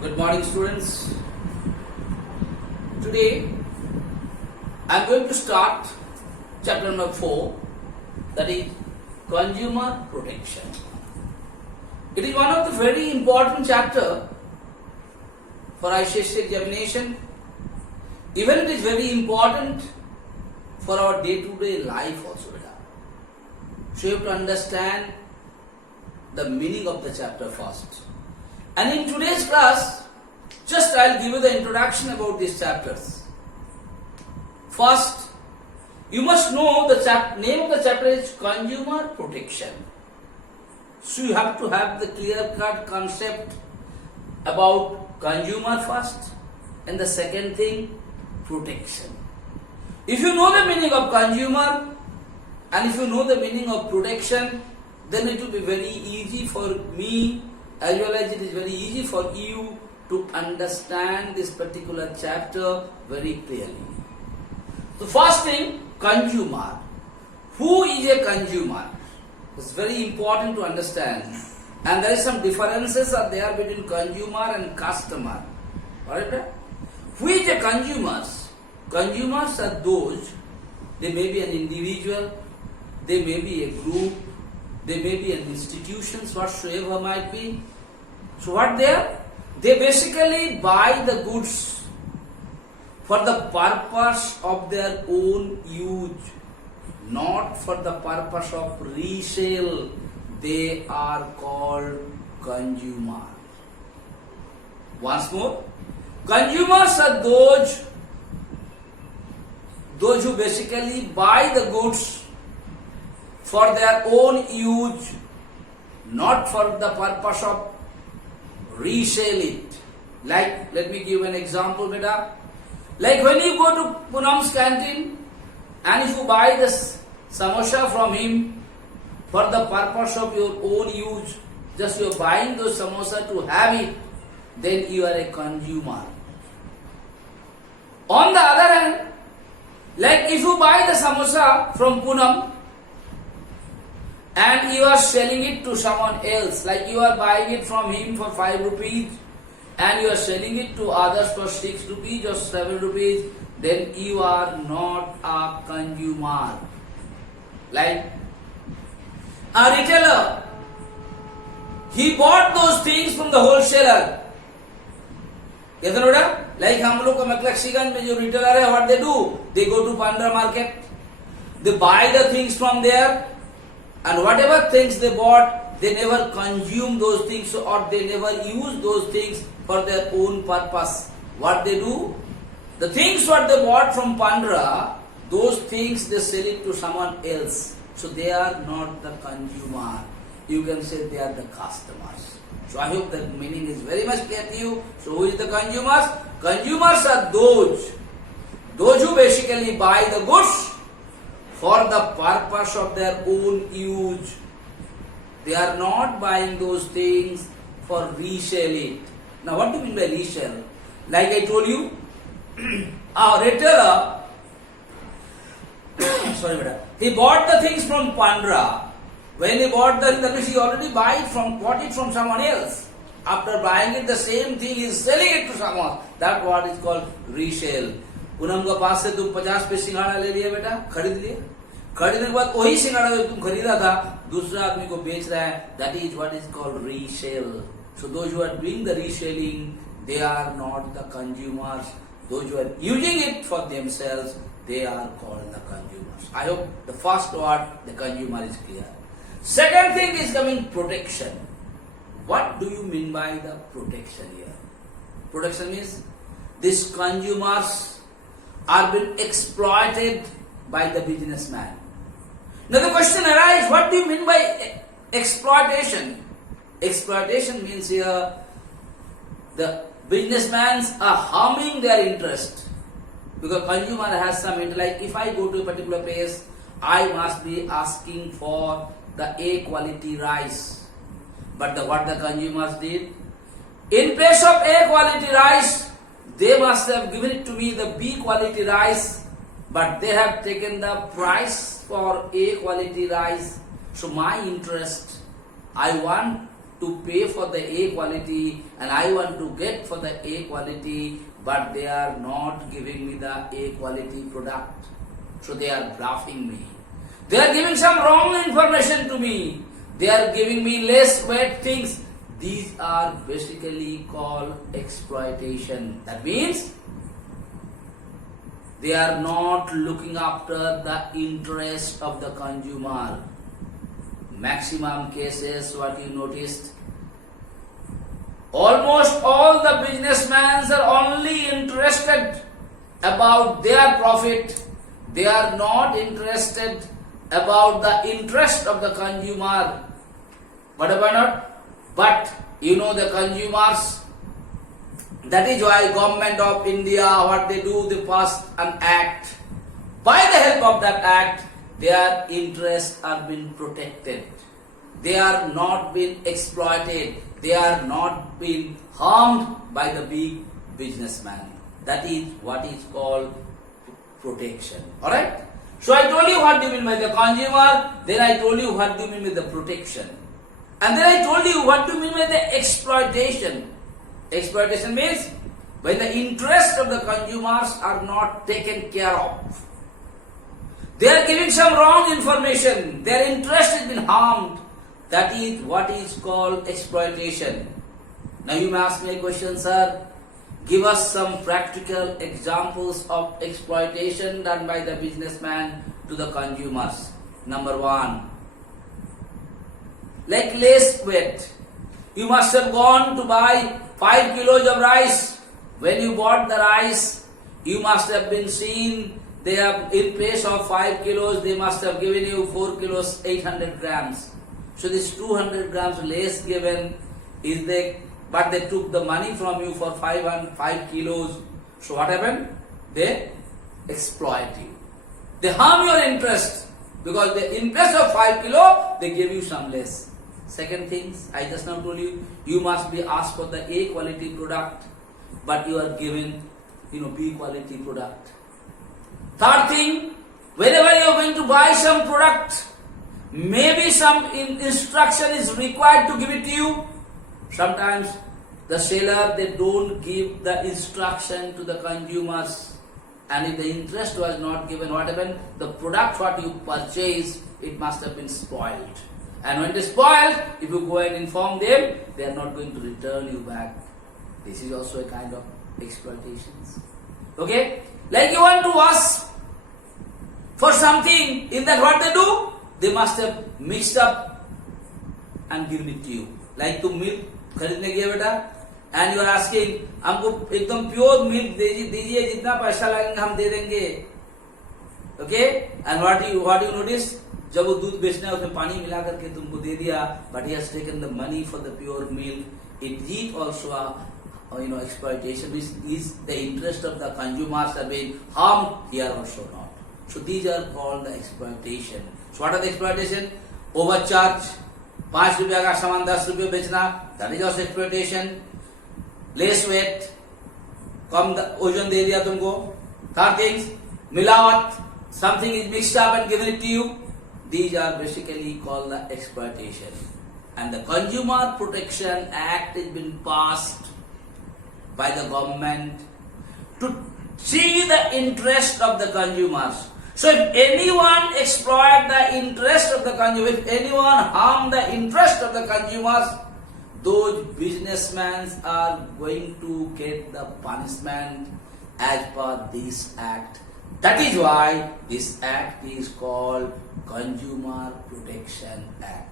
Good morning, students. Today I am going to start chapter number 4, that is consumer protection. It is one of the very important chapter for ICSE examination. Even it is very important for our day-to-day life also. So you have to understand the meaning of the chapter first. And in today's class, just I'll give you the introduction about these chapters. First, you must know the name of the chapter is Consumer Protection. So you have to have the clear-cut concept about consumer first, and the second thing, protection. If you know the meaning of consumer and if you know the meaning of protection, then it will be very easy for me as well as it is very easy for you to understand this particular chapter very clearly. The first thing, consumer. Who is a consumer? It's very important to understand. And there is some differences are there between consumer and customer. Alright? Who is a consumers? Consumers are those, they may be an individual, they may be a group, they may be an institutions, whatsoever might be. So what they are? They basically buy the goods for the purpose of their own use, not for the purpose of resale. They are called consumer. Once more, consumers are those who basically buy the goods for their own use, not for the purpose of resell it. Like, let me give an example, beta. Like when you go to Poonam's canteen and if you buy this samosa from him for the purpose of your own use, just you are buying those samosa to have it, then you are a consumer. On the other hand, like if you buy the samosa from Poonam and you are selling it to someone else, like you are buying it from him for 5 rupees and you are selling it to others for 6 rupees or 7 rupees, then you are not a consumer. Like a retailer, he bought those things from the wholesaler. Like हम लोग का मैक्लेक्सीगंज में जो retailer है, what they do? They go to Bandra market, they buy the things from there, and whatever things they bought, they never consume those things or they never use those things for their own purpose. What they do? The things what they bought from Pandra, those things they sell it to someone else. So they are not the consumer. You can say they are the customers. So I hope that meaning is very much clear to you. So who is the consumers? Consumers are those who basically buy the goods for the purpose of their own use. They are not buying those things for resale it. Now what do you mean by resale? Like I told you, a retailer, he bought the things from Pandra. When he bought that means he already bought it from someone else. After buying it, the same thing he is selling it to someone. That what is called resale. Poonam का पास से तुम 50 पे सिंघाड़ा ले लिया बेटा, खरीद लिया, खरीदने के बाद वही सिंघाड़ा जो तुम खरीदा था दूसरा आदमी को बेच रहा है, that is what is called resale. So those who are doing the reselling, they are not the consumers. Those who are using it for themselves, they are called the consumers. I hope the first word, the consumer, is clear. Second thing is coming protection. What do you mean by the protection here? Protection means these consumers are being exploited by the businessman. Now the question arises, what do you mean by exploitation? Exploitation means here the businessmen are harming their interest. Because consumer has some interest, like if I go to a particular place, I must be asking for the A quality rice. But what the consumers did, in place of A quality rice, they must have given it to me the B quality rice, but they have taken the price for A quality rice. So my interest, I want to pay for the A quality and I want to get for the A quality, but they are not giving me the A quality product. So they are bluffing me. They are giving some wrong information to me. They are giving me less weight things. These are basically called exploitation. That means they are not looking after the interest of the consumer. Maximum cases, what you noticed, almost all the businessmen are only interested about their profit. They are not interested about the interest of the consumer. What about not? But you know the consumers. That is why Government of India, what they do, they pass an act. By the help of that act, their interests are being protected. They are not being exploited. They are not being harmed by the big businessman. That is what is called protection. Alright? So I told you what do you mean by the consumer, then I told you what do you mean by the protection. And then I told you what do you mean by the exploitation. Exploitation means when the interests of the consumers are not taken care of. They are giving some wrong information. Their interest has been harmed. That is what is called exploitation. Now you may ask me a question, sir. Give us some practical examples of exploitation done by the businessman to the consumers. Number one, like less weight. You must have gone to buy 5 kilos of rice. When you bought the rice, you must have been seen they have, in place of 5 kilos, they must have given you 4 kilos, 800 grams. So this 200 grams less given is but they took the money from you for 5 kilos. So what happened? They exploit you. They harm your interest because the interest of 5 kilo, they give you some less. Second things, I just now told you, you must be asked for the A quality product, but you are given, B quality product. Third thing, whenever you are going to buy some product, maybe some instruction is required to give it to you. Sometimes the seller, they don't give the instruction to the consumers, and if the interest was not given, what happened? The product what you purchased, it must have been spoiled. And when it is spoiled, if you go and inform them, they are not going to return you back. This is also a kind of exploitations. Okay? Like you want to ask for something, in that what they do? They must have mixed up and given it to you. Like to milk खरीदने गए बेटा, and you are asking, हमको एकदम pure milk दीजिए, जितना पैसा लगेगा हम दे देंगे. Okay? And what you notice? जब वो दूध बेचना है उसमें पानी मिला करके तुमको दे दिया, but he has taken the money for the pure milk. It is also a exploitation. Is the interest of the consumers are being harmed here also not. So these are called the exploitation. So what are the exploitation? Overcharge. 5 रुपया का सामान 10 रुपये बेचना, that is also exploitation. Less weight, कम ओजन दे दिया तुमको. Third things, मिलावट, something is mixed up and given it to you. These are basically called the exploitation. And the Consumer Protection Act has been passed by the government to see the interest of the consumers. So if anyone exploit the interest of the consumer, if anyone harm the interest of the consumers, those businessmen are going to get the punishment as per this act. That is why this act is called Consumer Protection Act.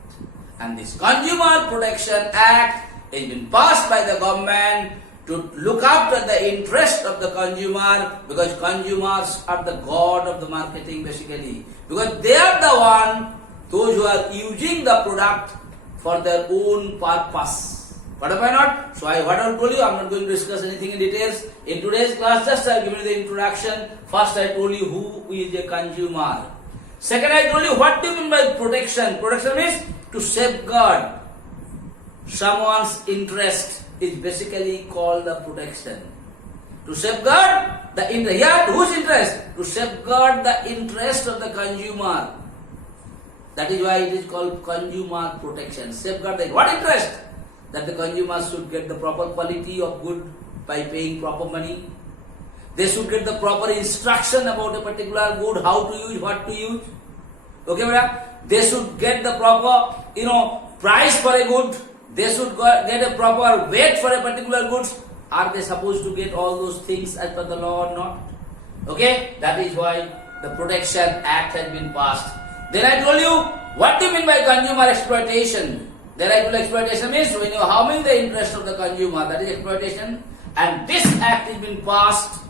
And this Consumer Protection Act has been passed by the government to look after the interest of the consumer, because consumers are the god of the marketing basically. Because they are the one, those who are using the product for their own purpose. What have I not? So what I told you, I am not going to discuss anything in details. In today's class, just I have given you the introduction. First I told you who is a consumer. Second I told you what do you mean by protection. Protection means to safeguard someone's interest. Is basically called the protection. To safeguard the interest. Here, whose interest? To safeguard the interest of the consumer. That is why it is called consumer protection. Safeguard the what interest? that the consumers should get the proper quality of good by paying proper money. They should get the proper instruction about a particular good, how to use, what to use. Okay, brother? They should get the proper, price for a good. They should get a proper weight for a particular goods. Are they supposed to get all those things as per the law or not? Okay, that is why the Protection Act has been passed. Then I told you, what do you mean by consumer exploitation? Then I told you exploitation means when you are harming the interest of the consumer, that is exploitation. And this act has been passed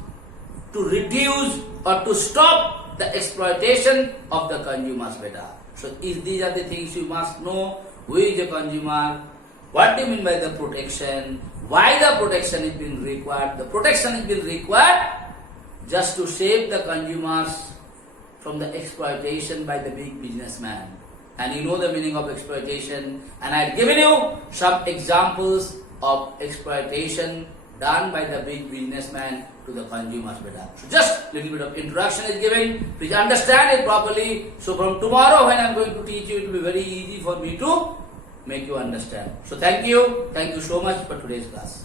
to reduce or to stop the exploitation of the consumers better. So these are the things you must know. Who is the consumer? What do you mean by the protection? Why the protection is being required? The protection is being required just to save the consumers from the exploitation by the big businessman. And you know the meaning of exploitation. And I had given you some examples of exploitation done by the big businessman to the consumers better. So just little bit of introduction is given. Please understand it properly. So from tomorrow when I am going to teach you, it will be very easy for me to make you understand. So thank you so much for today's class.